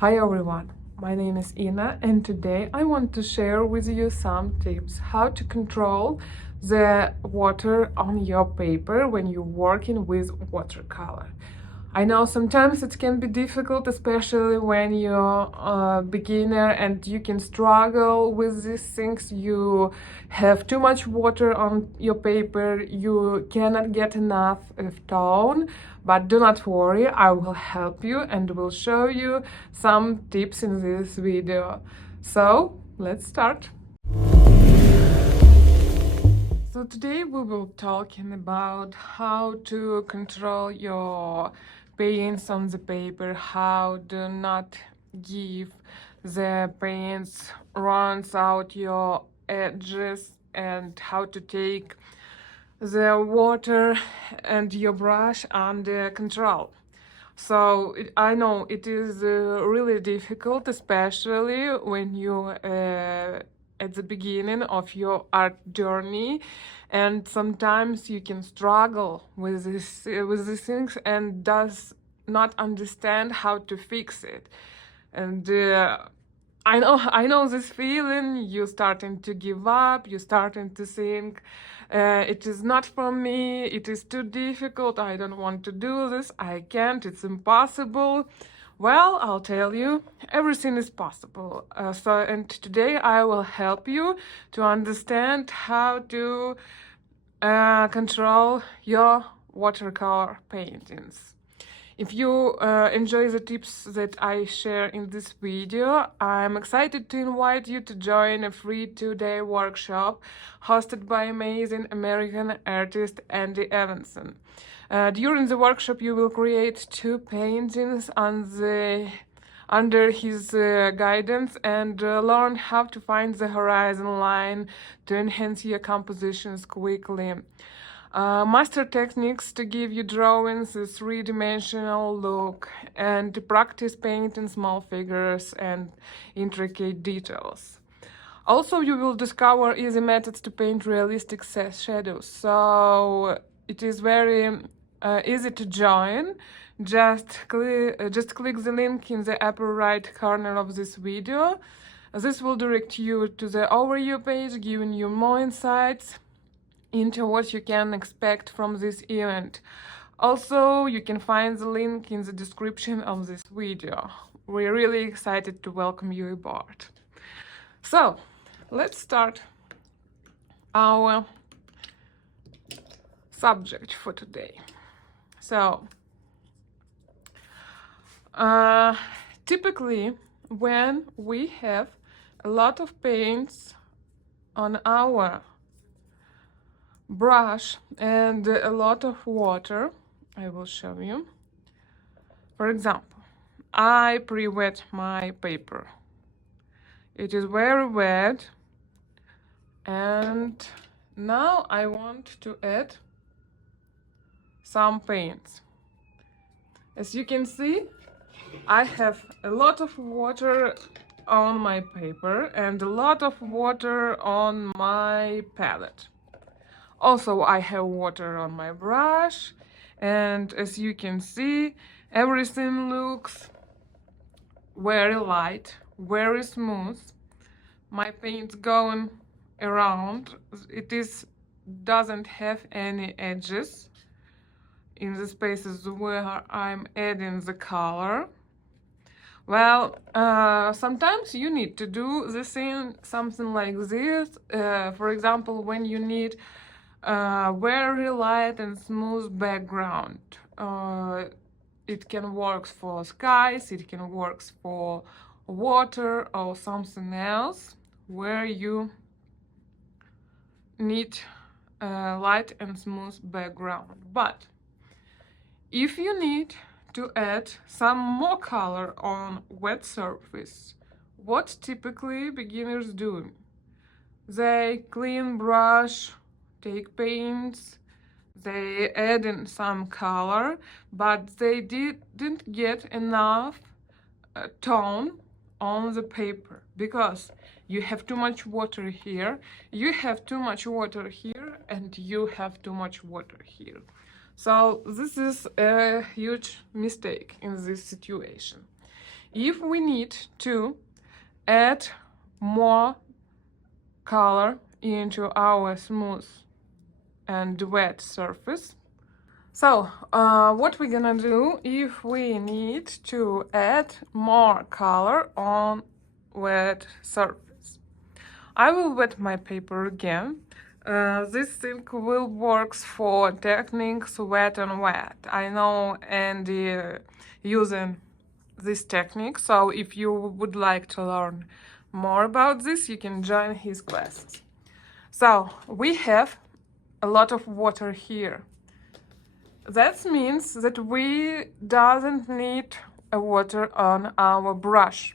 Hi everyone, my name is Ina and today I want to share with you some tips how to control the water on your paper when you're working with watercolor. I know sometimes it can be difficult, especially when you're a beginner and you can struggle with these things. You have too much water on your paper, you cannot get enough of tone, but do not worry, I will help you and will show you some tips in this video. So let's start. So today we will talking about how to control your paints on the paper, how do not give the paints runs out your edges, and how to take the water and your brush under control. So I know it is really difficult, especially when you at the beginning of your art journey, and sometimes you can struggle with these things and does not understand how to fix it. And I know this feeling. You're starting to give up. You're starting to think, it is not for me. It is too difficult. I don't want to do this. I can't. It's impossible. Well, I'll tell you, everything is possible. And today I will help you to understand how to control your watercolor paintings. If you enjoy the tips that I share in this video, I'm excited to invite you to join a free 2-day workshop hosted by amazing American artist Andy Evanson. During the workshop, you will create 2 paintings under his guidance and learn how to find the horizon line to enhance your compositions quickly. Master techniques to give you drawings a 3-dimensional look, and to practice painting small figures and intricate details. Also, you will discover easy methods to paint realistic shadows. So it is very easy to join. Just click the link in the upper right corner of this video. This will direct you to the overview page, giving you more insights into what you can expect from this event. Also, you can find the link in the description of this video. We're really excited to welcome you aboard. So, let's start our subject for today. So, typically, when we have a lot of paints on our brush and a lot of water, I will show you. For example, I pre-wet my paper. It is very wet, and now I want to add some paints. As you can see, I have a lot of water on my paper and a lot of water on my palette. Also, I have water on my brush, and as you can see, everything looks very light, very smooth. My paint going around, doesn't have any edges in the spaces where I'm adding the color. Well, sometimes you need to do something like this. For example, when you need very light and smooth background. It can work for skies, it can work for water or something else where you need light and smooth background. But if you need to add some more color on wet surface, what typically beginners do? They clean brush, take paints, they add in some color, but they didn't get enough tone on the paper because you have too much water here, you have too much water here, and you have too much water here. So this is a huge mistake in this situation. If we need to add more color into our smooth and wet surface, so what we're gonna do if we need to add more color on wet surface? I will wet my paper again. This thing will works for techniques wet and wet. I know Andy using this technique, so if you would like to learn more about this, you can join his classes. So we have a lot of water here. That means that we doesn't need a water on our brush.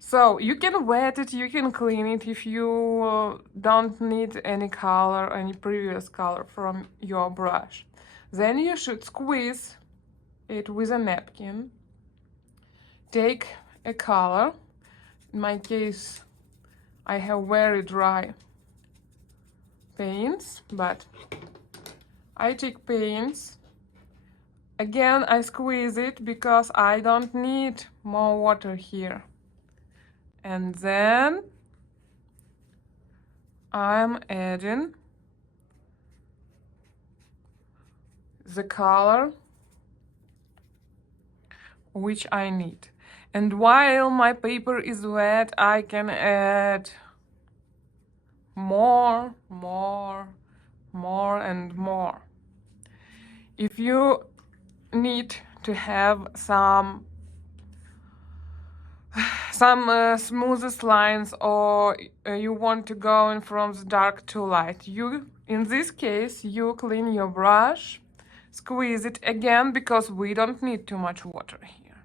So you can wet it, you can clean it if you don't need any color, any previous color from your brush. Then you should squeeze it with a napkin. Take a color. In my case, I have very dry paints, but I take paints. Again, I squeeze it because I don't need more water here. And then I'm adding the color which I need. And while my paper is wet, I can add more and more. If you need to have some smoothest lines, or you want to go in from the dark to light, in this case you clean your brush, squeeze it again because we don't need too much water here,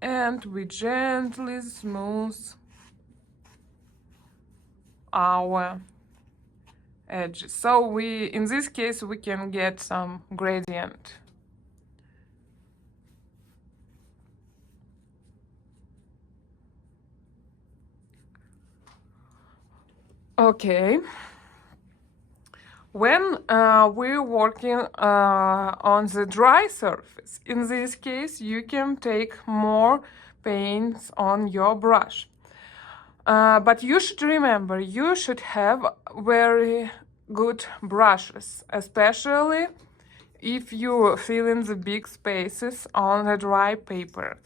and we gently smooth our edges. So in this case we can get some gradient. Okay, when we're working on the dry surface, in this case you can take more paints on your brush. But you should remember, you should have very good brushes, especially if you fill in the big spaces on the dry paper.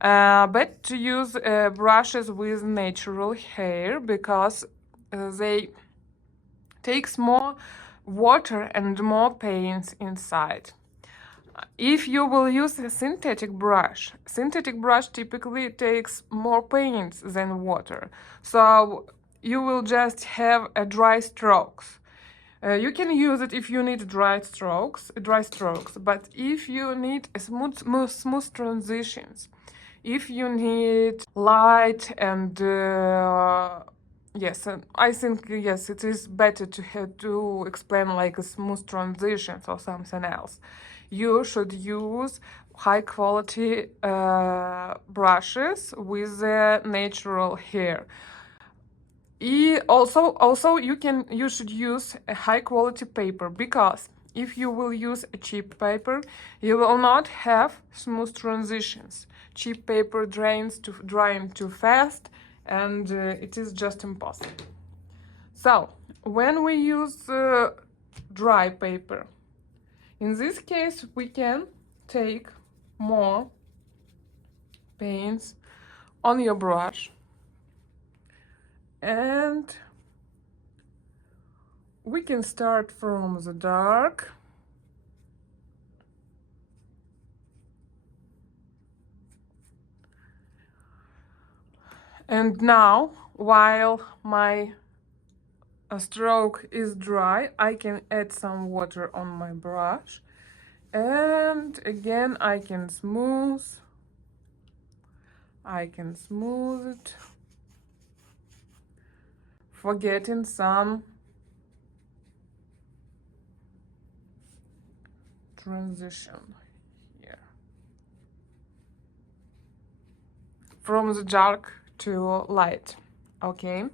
But to use brushes with natural hair because they takes more water and more paints inside. If you will use a synthetic brush typically takes more paints than water, so you will just have a dry strokes. You can use it if you need dry strokes, but if you need a smooth transitions, if you need light and yes, I think yes, it is better to have to explain like a smooth transitions or something else. You should use high quality brushes with natural hair. Also you should use a high quality paper, because if you will use a cheap paper, you will not have smooth transitions. Cheap paper drying too fast, and it is just impossible. So when we use dry paper, in this case we can take more paints on your brush, and we can start from the dark and now, while my stroke is dry, I can add some water on my brush, and again I can smooth it, forgetting some transition here from the dark to light. Okay,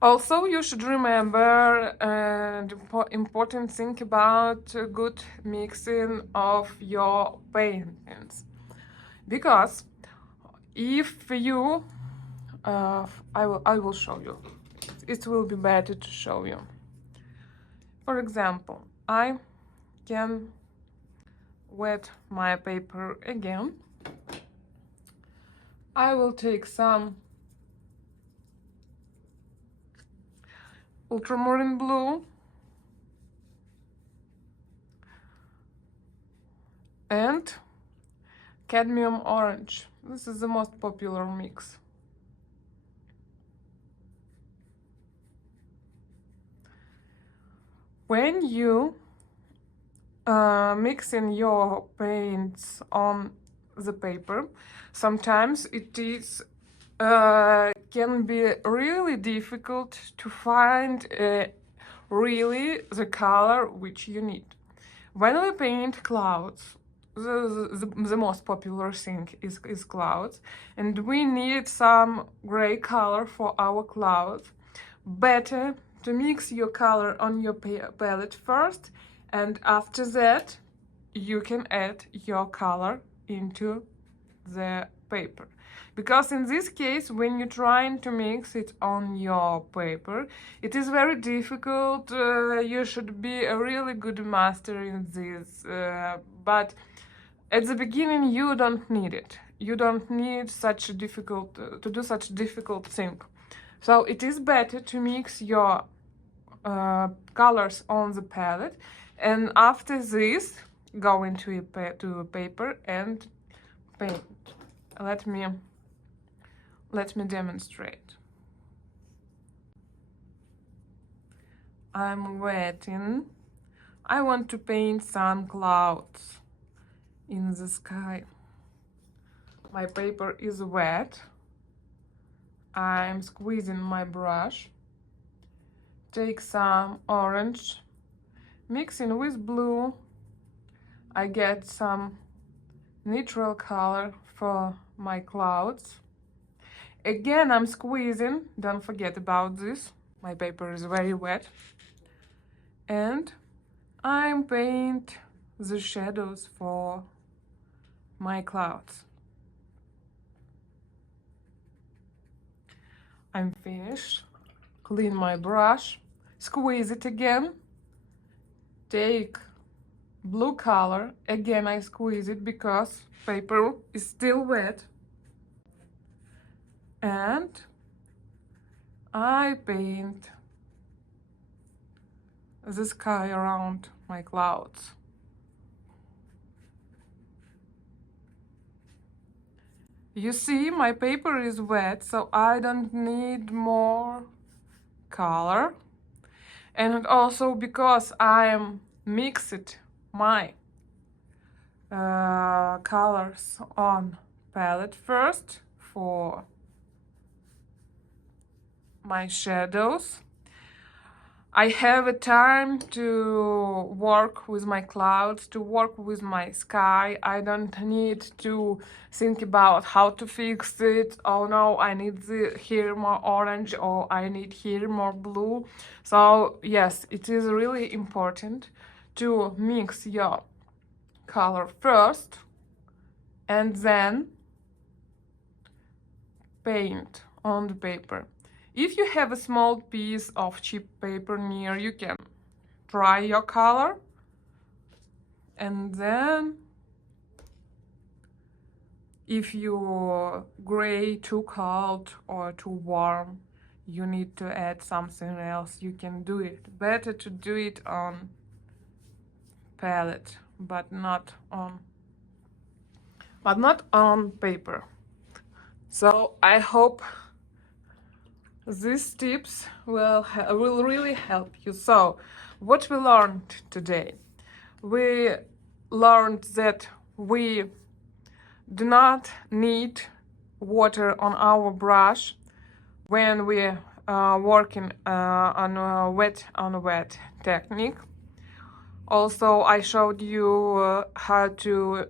also you should remember the important thing about good mixing of your paintings. because if you I will show you. It will be better to show you. For example, I can wet my paper again. I will take some ultramarine blue and cadmium orange. This is the most popular mix. When you mixing your paints on the paper, sometimes it is can be really difficult to find really the color which you need. When we paint clouds, the most popular thing is clouds, and we need some gray color for our clouds. Better to mix your color on your palette first, and after that you can add your color into the paper. Because in this case, when you're trying to mix it on your paper, it is very difficult. You should be a really good master in this, but at the beginning you don't need it. You don't need such a difficult to do such difficult thing. So it is better to mix your colors on the palette, and after this go into a paper and paint. Let me demonstrate. I'm wetting. I want to paint some clouds in the sky. My paper is wet. I'm squeezing my brush. Take some orange, mixing with blue. I get some neutral color for my clouds. Again, I'm squeezing, don't forget about this. My paper is very wet. And I'm paint the shadows for my clouds. I'm finished. Clean my brush, squeeze it again. Take blue color. Again, I squeeze it because paper is still wet. And I paint the sky around my clouds. You see, my paper is wet, so I don't need more color. And also because I am mixed my colors on palette first for my shadows, I have a time to work with my clouds, to work with my sky. I don't need to think about how to fix it. Oh no, I need here more orange, or I need here more blue. So yes, it is really important to mix your color first and then paint on the paper. If you have a small piece of cheap paper near, you can try your color, and then if your gray too cold or too warm, you need to add something else, you can do it. Better to do it on palette, but not on paper. So I hope these tips will really help you. So what we learned today? We learned that we do not need water on our brush when we working on a wet technique. Also, I showed you how to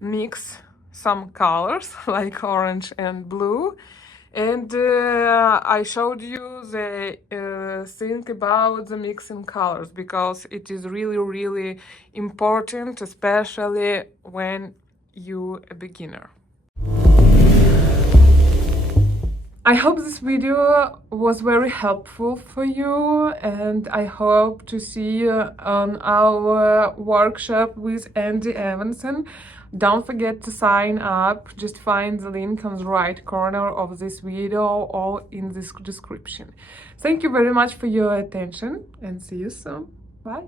mix some colors like orange and blue. And I showed you the thing about the mixing colors, because it is really important, especially when you a beginner. I hope this video was very helpful for you, and I hope to see you on our workshop with Andy Evanson. Don't forget to sign up. Just find the link on the right corner of this video or in this description. Thank you very much for your attention and see you soon. Bye.